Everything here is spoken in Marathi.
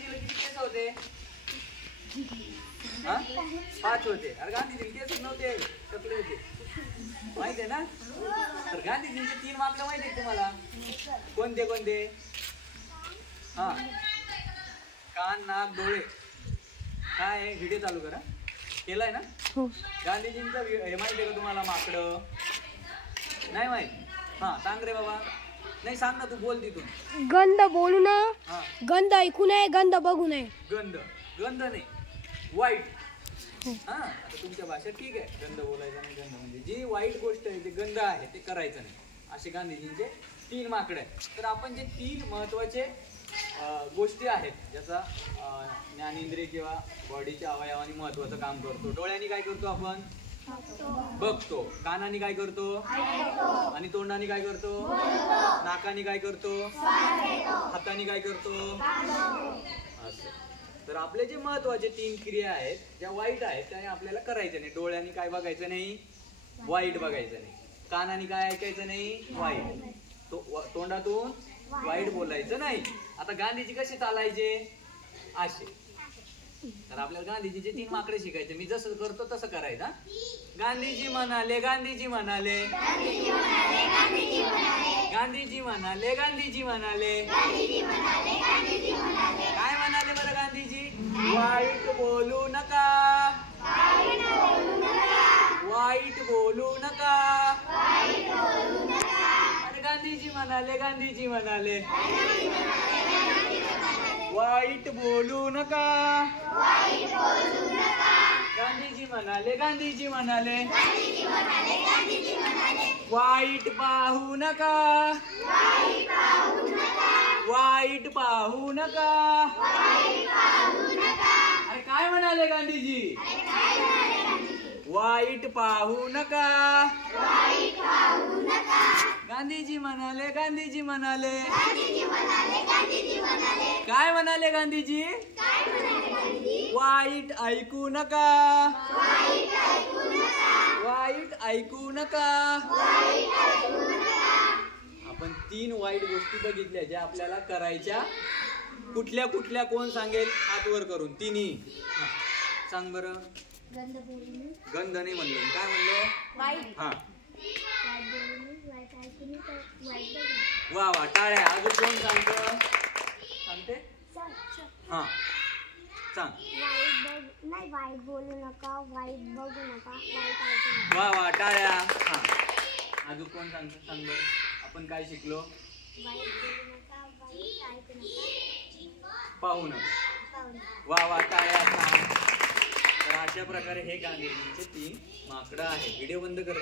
होते? हाँ? 5 होते. अरे गांधीजींचे केस नव्हते, टकले होते. माहिती आहे ना? तर गांधीजींचे 3 माकड माहिती आहे तुम्हाला? कोणते कोणते? हा, कान, नाक, डोळे. काय आहे? व्हिडिओ चालू करा. केलाय ना? हो. गांधीजींचं हे माहिती आहे का तुम्हाला? माकड नाही माहिती? हा, सांग रे बाबा. नाही सांग ना, तू बोल तिथून. गंध बोलू नये, गंध ऐकू नये, गंध बघू नये. गंध गंध नाही, वाईट. हा, आता तुमच्या भाषेत ठीक आहे, गंध बोलायचं नाही. गंध म्हणजे जी वाईट गोष्ट आहे, जे गंध आहे ते करायचं नाही. असे गांधीजींचे 3 माकडे आहेत. तर आपण जे 3 महत्वाचे गोष्टी आहेत ज्याचा ज्ञानेंद्रिय किंवा बॉडीच्या अवयवांनी महत्वाचं काम करतो. डोळ्यांनी काय करतो आपण? बघतो. कानाने काय करतो? आणि तोंडाने काय करतो? नाकाने काय करतो? हाताने काय करतो? असं. तर आपले जे महत्वाचे 3 क्रिया आहेत ज्या वाईट आहेत त्या आपल्याला करायच्या नाही. डोळ्यांनी काय बघायचं नाही? वाईट बघायचं नाही. कानाने काय ऐकायचं नाही? वाईट. तोंडातून वाईट बोलायचं नाही. आता गांधीजी कसे चालायचे? असे. तर आपल्याला गांधीजीचे 3 माकडे शिकायचे. मी जसं करतो तसं करायचं. गांधीजी म्हणाले, गांधीजी म्हणाले, गांधीजी म्हणाले, गांधीजी म्हणाले. काय म्हणाले बरं गांधीजी? वाईट बोलू नका, वाईट बोलू नका. अरे गांधीजी म्हणाले, गांधीजी म्हणाले, वाईट बोलू नका. गांधीजी म्हणाले, गांधीजी म्हणाले, वाईट पाहू नका, वाईट पाहू नका. अरे काय म्हणाले गांधीजी? वाईट पाहू नका. गांधीजी म्हणाले, गांधीजी म्हणाले, काय म्हणाले गांधीजी? वाईट ऐकू नका, वाईट ऐकू नका. आपण 3 वाईट गोष्टी बघितल्या ज्या आपल्याला करायच्या. कुठल्या कुठल्या कोण सांगेल? हात वर करून. 3ही सांग बरं. गंध नाही म्हणलो, काय म्हणलो? हा, वा वा, टाळ्या. अजून कोण सांगत? सांगते? हा, सांग. वाईट बोलू नका, वाईट बघू नका, वाईट ऐकू नका. वा वा, टाळ्या. हा, अजून कोण सांगत? सांग बरं. आपण काय शिकलो? वाईट बोलू नका, वाईट ऐकू नका, पाहू नका. वा वा, टाळ्या. तर अशा प्रकारे हे गांधीजींचे 3 माकडं आहे. व्हिडिओ बंद कर.